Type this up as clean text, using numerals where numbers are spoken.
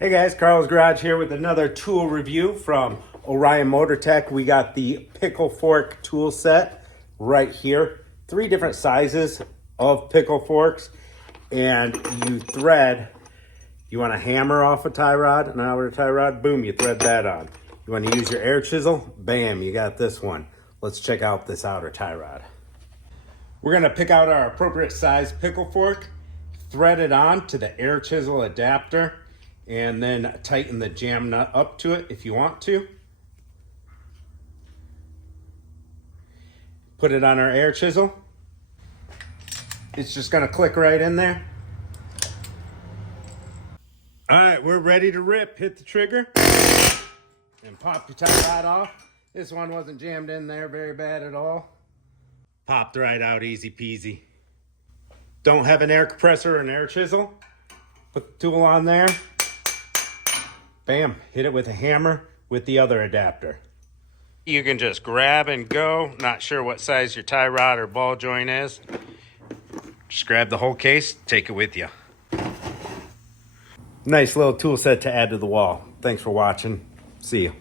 Hey guys, Carl's Garage here with another tool review from Orion Motor Tech. We got the pickle fork tool set right here. 3 different sizes of pickle forks, and you thread. You want a hammer off a tie rod, an outer tie rod, boom, you thread that on. You want to use your air chisel, bam, you got this one. Let's check out this outer tie rod. We're gonna pick out our appropriate size pickle fork, thread it on to the air chisel adapter, and then tighten the jam nut up to it if you want to. Put it on our air chisel. It's just gonna click right in there. All right, we're ready to rip. Hit the trigger and pop your tie rod off. This one wasn't jammed in there very bad at all. Popped right out, easy peasy. Don't have an air compressor or an air chisel? Put the tool on there. Bam, hit it with a hammer with the other adapter. You can just grab and go. Not sure what size your tie rod or ball joint is. Just grab the whole case, take it with you. Nice little tool set to add to the wall. Thanks for watching. See you.